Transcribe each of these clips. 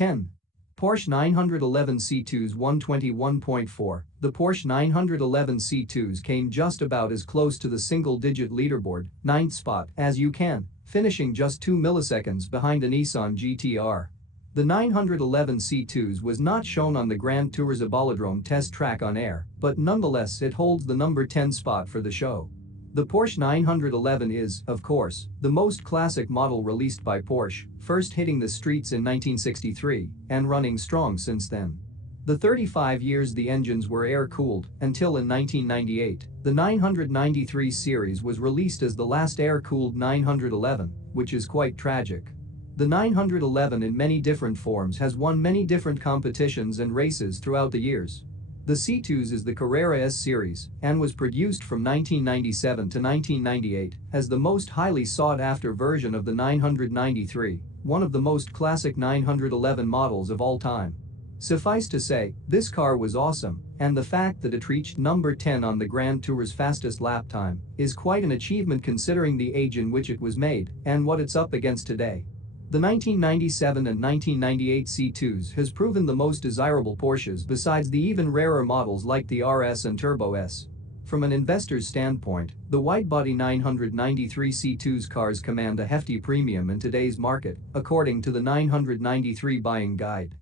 10. Porsche 911 C2s 121.4. The Porsche 911 C2s came just about as close to the single-digit leaderboard, 9th spot, as you can, finishing just 2 milliseconds behind the Nissan GT-R. The 911 C2s was not shown on the Grand Tour's Abolodrome test track on air, but nonetheless it holds the number 10 spot for the show. The Porsche 911 is, of course, the most classic model released by Porsche, first hitting the streets in 1963 and running strong since then. The 35 years the engines were air-cooled until in 1998, the 993 series was released as the last air-cooled 911, which is quite tragic. The 911 in many different forms has won many different competitions and races throughout the years. The C2s is the Carrera S series and was produced from 1997 to 1998 as the most highly sought-after version of the 993, one of the most classic 911 models of all time. Suffice to say, this car was awesome, and the fact that it reached number 10 on the Grand Tour's fastest lap time is quite an achievement considering the age in which it was made and what it's up against today. The 1997 and 1998 C2s has proven the most desirable Porsches besides the even rarer models like the RS and Turbo S. From an investor's standpoint, the wide-body 993 C2s cars command a hefty premium in today's market, according to the 993 Buying Guide.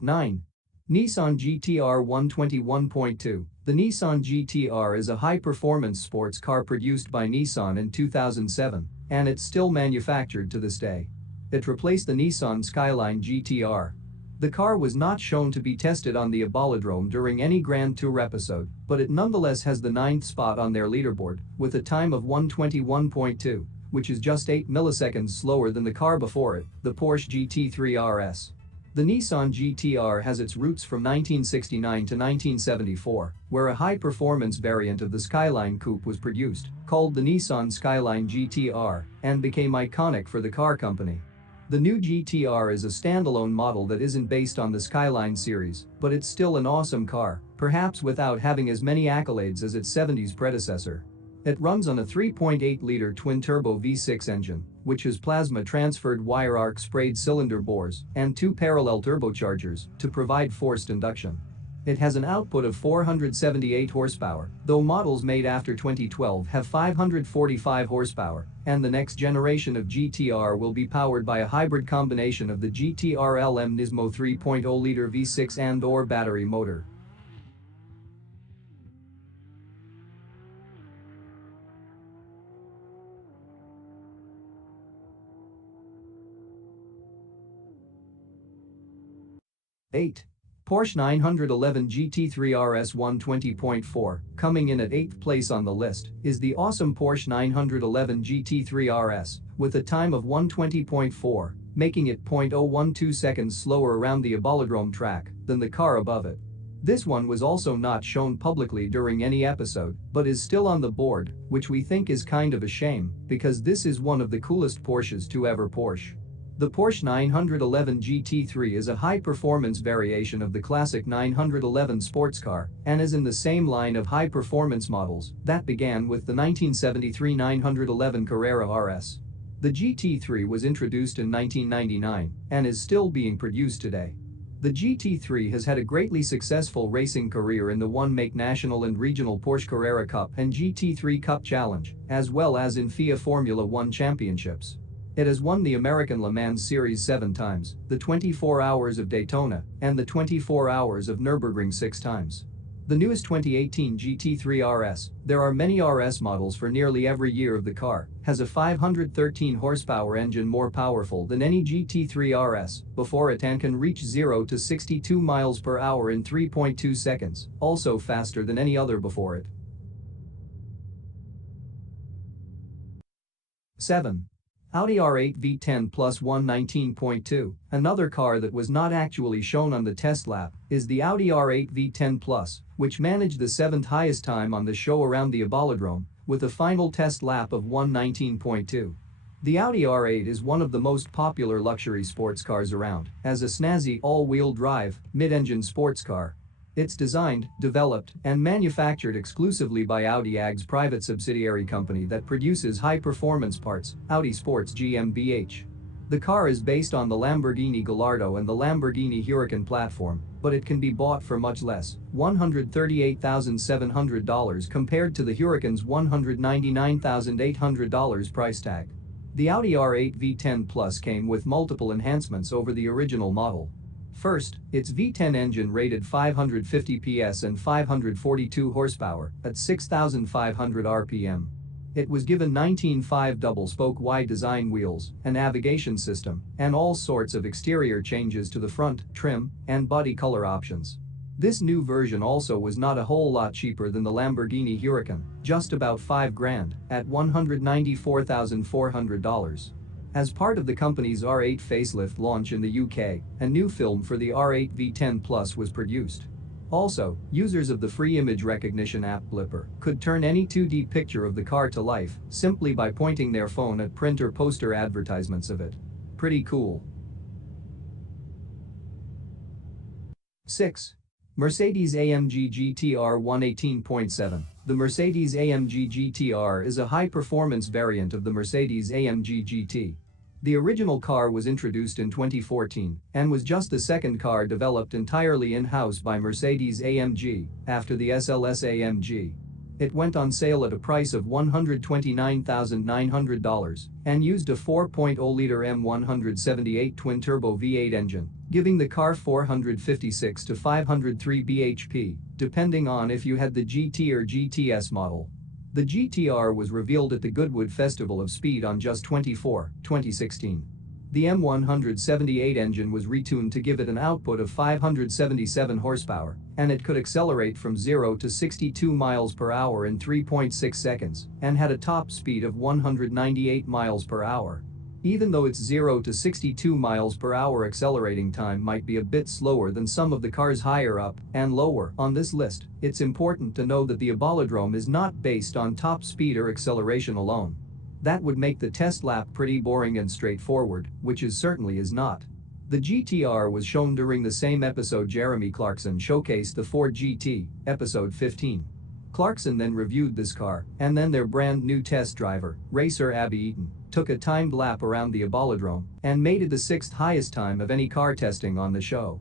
9. Nissan GT-R 121.2. The Nissan GT-R is a high-performance sports car produced by Nissan in 2007, and it's still manufactured to this day. It replaced the Nissan Skyline GT-R. The car was not shown to be tested on the Abolodrome during any Grand Tour episode, but it nonetheless has the 9th spot on their leaderboard, with a time of 121.2, which is just 8 milliseconds slower than the car before it, the Porsche GT3 RS. The Nissan GT-R has its roots from 1969 to 1974, where a high-performance variant of the Skyline Coupe was produced, called the Nissan Skyline GT-R, and became iconic for the car company. The new GT-R is a standalone model that isn't based on the Skyline series, but it's still an awesome car, perhaps without having as many accolades as its 70s predecessor. It runs on a 3.8-liter twin-turbo V6 engine, which has plasma-transferred wire arc sprayed cylinder bores and 2 parallel turbochargers to provide forced induction. It has an output of 478 horsepower, though models made after 2012 have 545 horsepower, and the next generation of GT-R will be powered by a hybrid combination of the GT-R LM Nismo 3.0-liter V6 and/or battery motor. Eight. Porsche 911 GT3 RS 120.4, coming in at 8th place on the list, is the awesome Porsche 911 GT3 RS, with a time of 120.4, making it 0.012 seconds slower around the Abolodrome track than the car above it. This one was also not shown publicly during any episode, but is still on the board, which we think is kind of a shame, because this is one of the coolest Porsches to ever Porsche. The Porsche 911 GT3 is a high-performance variation of the classic 911 sports car and is in the same line of high-performance models that began with the 1973 911 Carrera RS. The GT3 was introduced in 1999 and is still being produced today. The GT3 has had a greatly successful racing career in the one-make national and regional Porsche Carrera Cup and GT3 Cup Challenge, as well as in FIA Formula One championships. It has won the American Le Mans Series 7 times, the 24 Hours of Daytona, and the 24 Hours of Nürburgring 6 times. The newest 2018 GT3 RS, there are many RS models for nearly every year of the car, has a 513 horsepower engine more powerful than any GT3 RS before it and can reach 0 to 62 miles per hour in 3.2 seconds, also faster than any other before it. 7. Audi R8 V10 Plus 119.2, another car that was not actually shown on the test lap, is the Audi R8 V10 Plus, which managed the 7th highest time on the show around the Abolodrome, with a final test lap of 119.2. The Audi R8 is one of the most popular luxury sports cars around, as a snazzy all-wheel drive, mid-engine sports car. It's designed, developed, and manufactured exclusively by Audi AG's private subsidiary company that produces high-performance parts, Audi Sports GmbH. The car is based on the Lamborghini Gallardo and the Lamborghini Huracán platform, but it can be bought for much less, $138,700 compared to the Huracan's $199,800 price tag. The Audi R8 V10 Plus came with multiple enhancements over the original model. First, its V10 engine rated 550 PS and 542 horsepower at 6,500 RPM. It was given 19.5 double-spoke wide design wheels, a navigation system, and all sorts of exterior changes to the front, trim, and body color options. This new version also was not a whole lot cheaper than the Lamborghini Huracan, just about $5,000 at $194,400. As part of the company's R8 facelift launch in the UK, a new film for the R8 V10 Plus was produced. Also, users of the free image recognition app Blipper could turn any 2D picture of the car to life simply by pointing their phone at print or poster advertisements of it. Pretty cool. 6. Mercedes-AMG GT R 118.7. The Mercedes-AMG GT R is a high-performance variant of the Mercedes-AMG GT. The original car was introduced in 2014 and was just the second car developed entirely in-house by Mercedes-AMG after the SLS-AMG. It went on sale at a price of $129,900 and used a 4.0-liter M178 twin-turbo V8 engine, giving the car 456 to 503 bhp, depending on if you had the GT or GTS model. The GT-R was revealed at the Goodwood Festival of Speed on just 24, 2016. The M178 engine was retuned to give it an output of 577 horsepower, and it could accelerate from 0 to 62 miles per hour in 3.6 seconds and had a top speed of 198 miles per hour. Even though its 0 to 62 miles per hour accelerating time might be a bit slower than some of the cars higher up and lower on this list, it's important to know that the abolodrome is not based on top speed or acceleration alone. That would make the test lap pretty boring and straightforward, which it certainly is not. The GT-R was shown during the same episode Jeremy Clarkson showcased the Ford GT, episode 15. Clarkson then reviewed this car, and then their brand new test driver, racer Abby Eaton, took a timed lap around the abolodrome and made it the 6th highest time of any car testing on the show.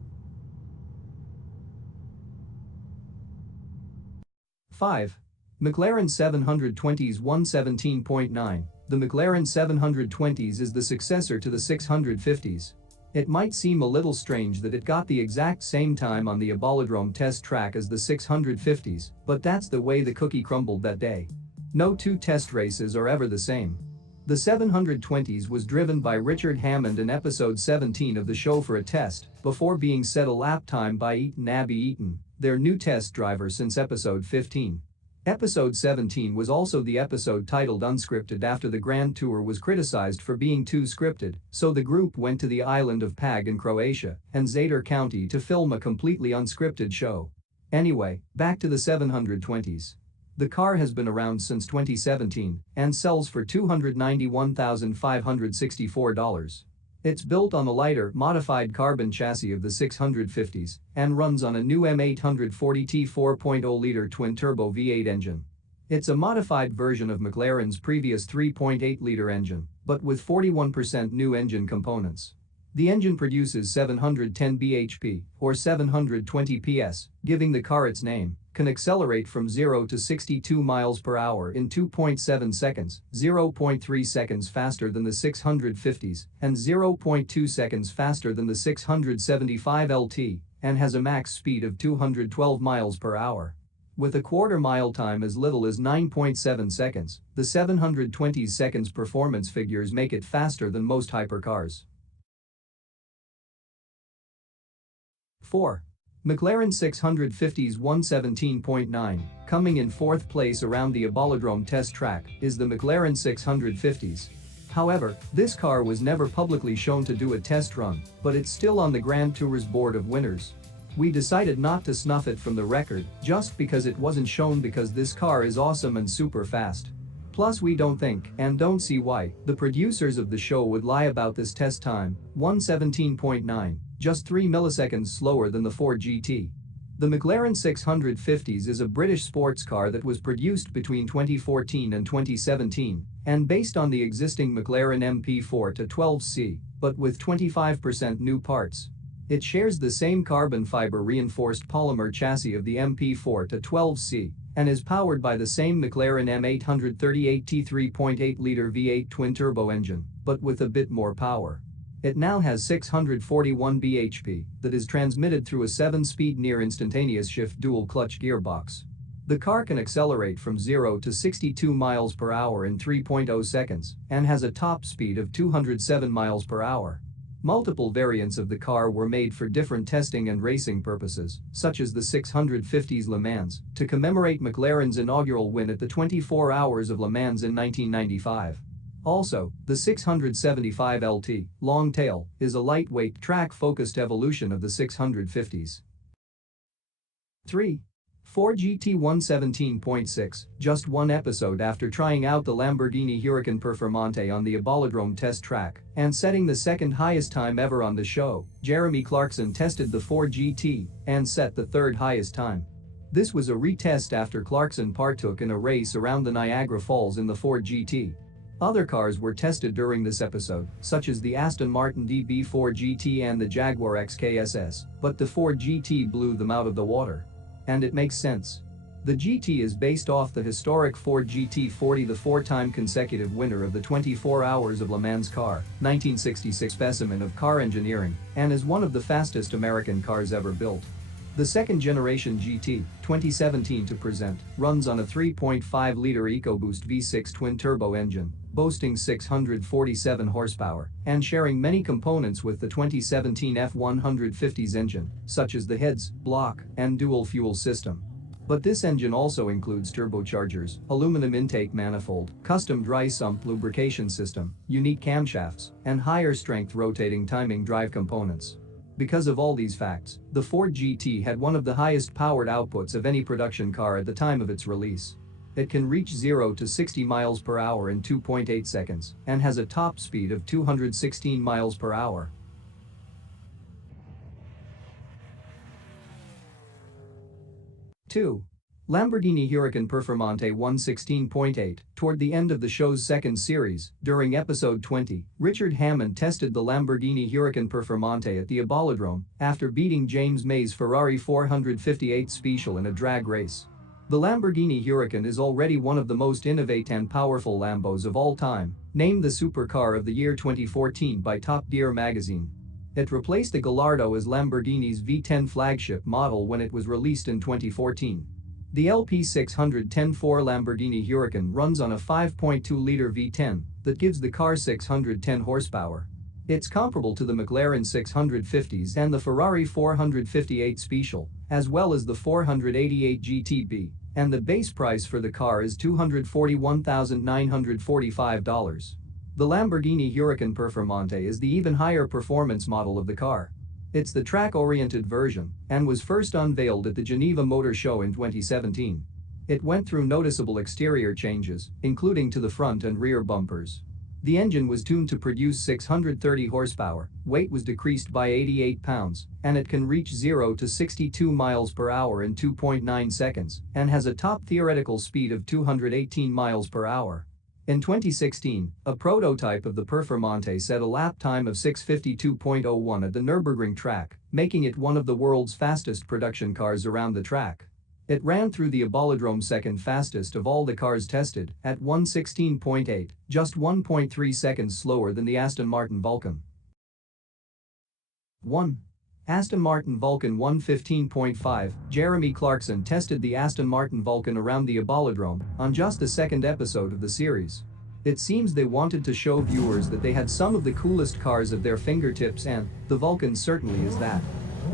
5. McLaren 720s 117.9. The McLaren 720s is the successor to the 650s. It might seem a little strange that it got the exact same time on the abolodrome test track as the 650s, but that's the way the cookie crumbled that day. No two test races are ever the same. The 720s was driven by Richard Hammond in episode 17 of the show for a test, before being set a lap time by Abby Eaton, their new test driver since episode 15. Episode 17 was also the episode titled Unscripted after the Grand Tour was criticized for being too scripted, so the group went to the island of Pag in Croatia and Zadar County to film a completely unscripted show. Anyway, back to the 720s. The car has been around since 2017 and sells for $291,564. It's built on the lighter, modified carbon chassis of the 650s and runs on a new M840T 4.0-liter twin-turbo V8 engine. It's a modified version of McLaren's previous 3.8-liter engine, but with 41% new engine components. The engine produces 710 bhp, or 720 PS, giving the car its name, can accelerate from 0 to 62 miles per hour in 2.7 seconds, 0.3 seconds faster than the 650s, and 0.2 seconds faster than the 675 LT, and has a max speed of 212 miles per hour. With a quarter-mile time as little as 9.7 seconds, the 720's seconds performance figures make it faster than most hypercars. 4. McLaren 650s 117.9, coming in 4th place around the abolodrome test track, is the McLaren 650s. However, this car was never publicly shown to do a test run, but it's still on the Grand Tour's board of winners. We decided not to snuff it from the record just because it wasn't shown because this car is awesome and super fast. Plus we don't think, and don't see why, the producers of the show would lie about this test time, 117.9. Just 3 milliseconds slower than the Ford GT. The McLaren 650s is a British sports car that was produced between 2014 and 2017 and based on the existing McLaren MP4-12C, but with 25% new parts. It shares the same carbon fiber reinforced polymer chassis of the MP4-12C and is powered by the same McLaren M838T 3.8-liter V8 twin-turbo engine, but with a bit more power. It now has 641 bhp that is transmitted through a 7-speed near-instantaneous shift dual-clutch gearbox. The car can accelerate from 0 to 62 miles per hour in 3.0 seconds and has a top speed of 207 miles per hour. Multiple variants of the car were made for different testing and racing purposes, such as the 650s Le Mans, to commemorate McLaren's inaugural win at the 24 Hours of Le Mans in 1995. Also, the 675 LT, long tail, is a lightweight, track-focused evolution of the 650s. 3. Ford GT 117.6, just one episode after trying out the Lamborghini Huracán Performante on the Abolodrome test track and setting the second highest time ever on the show, Jeremy Clarkson tested the Ford GT and set the third highest time. This was a retest after Clarkson partook in a race around the Niagara Falls in the Ford GT. Other cars were tested during this episode, such as the Aston Martin DB4 GT and the Jaguar XKSS, but the Ford GT blew them out of the water. And it makes sense. The GT is based off the historic Ford GT40, the 4-time consecutive winner of the 24 Hours of Le Mans car, 1966 specimen of car engineering, and is one of the fastest American cars ever built. The second-generation GT, 2017 to present, runs on a 3.5-liter EcoBoost V6 twin-turbo engine, boasting 647 horsepower and sharing many components with the 2017 F150's engine, such as the heads, block, and dual-fuel system. But this engine also includes turbochargers, aluminum intake manifold, custom dry sump lubrication system, unique camshafts, and higher-strength rotating timing drive components. Because of all these facts, the Ford GT had one of the highest powered outputs of any production car at the time of its release. It can reach 0 to 60 miles per hour in 2.8 seconds and has a top speed of 216 miles per hour. 2. Lamborghini Huracán Performante 116.8. Toward the end of the show's second series, during episode 20, Richard Hammond tested the Lamborghini Huracán Performante at the Abolodrome after beating James May's Ferrari 458 Special in a drag race. The Lamborghini Huracán is already one of the most innovative and powerful Lambos of all time, named the supercar of the year 2014 by Top Gear magazine. It replaced the Gallardo as Lamborghini's V10 flagship model when it was released in 2014. The LP610-4 Lamborghini Huracán runs on a 5.2-liter V10 that gives the car 610 horsepower. It's comparable to the McLaren 650s and the Ferrari 458 Special, as well as the 488 GTB, and the base price for the car is $241,945. The Lamborghini Huracán Performante is the even higher performance model of the car. It's the track-oriented version and was first unveiled at the Geneva Motor Show in 2017. It went through noticeable exterior changes, including to the front and rear bumpers. The engine was tuned to produce 630 horsepower, weight was decreased by 88 pounds, and it can reach 0 to 62 miles per hour in 2.9 seconds and has a top theoretical speed of 218 miles per hour. In 2016, a prototype of the Performante set a lap time of 6:52.01 at the Nürburgring track, making it one of the world's fastest production cars around the track. It ran through the Abolodrome second fastest of all the cars tested at 1:16.8, just 1.3 seconds slower than the Aston Martin Vulcan. 1. Aston Martin Vulcan 115.5. Jeremy Clarkson tested the Aston Martin Vulcan around the Abolodrome on just the second episode of the series. It seems they wanted to show viewers that they had some of the coolest cars at their fingertips, and the Vulcan certainly is that.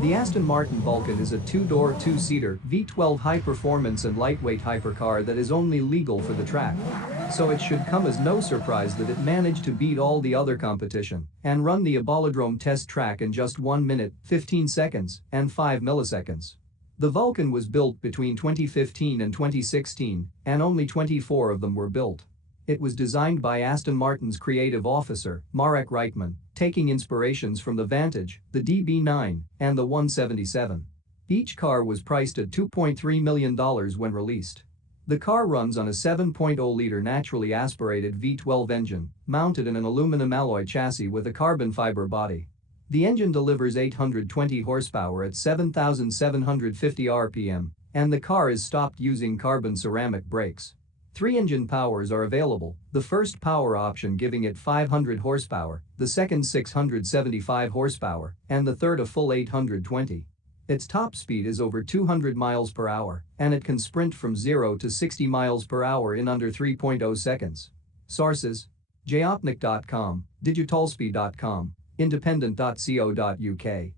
The Aston Martin Vulcan is a two-door, two-seater, V12 high-performance and lightweight hypercar that is only legal for the track. So it should come as no surprise that it managed to beat all the other competition and run the Abolodrome test track in just 1 minute, 15 seconds, and 5 milliseconds. The Vulcan was built between 2015 and 2016, and only 24 of them were built. It was designed by Aston Martin's creative officer, Marek Reitman, taking inspirations from the Vantage, the DB9, and the 177. Each car was priced at $2.3 million when released. The car runs on a 7.0-liter naturally aspirated V12 engine, mounted in an aluminum alloy chassis with a carbon fiber body. The engine delivers 820 horsepower at 7,750 rpm, and the car is stopped using carbon ceramic brakes. 3 engine powers are available, the first power option giving it 500 horsepower, the second 675 horsepower, and the third a full 820. Its top speed is over 200 miles per hour, and it can sprint from 0 to 60 miles per hour in under 3.0 seconds. Sources: jopnik.com, digitalspeed.com, independent.co.uk.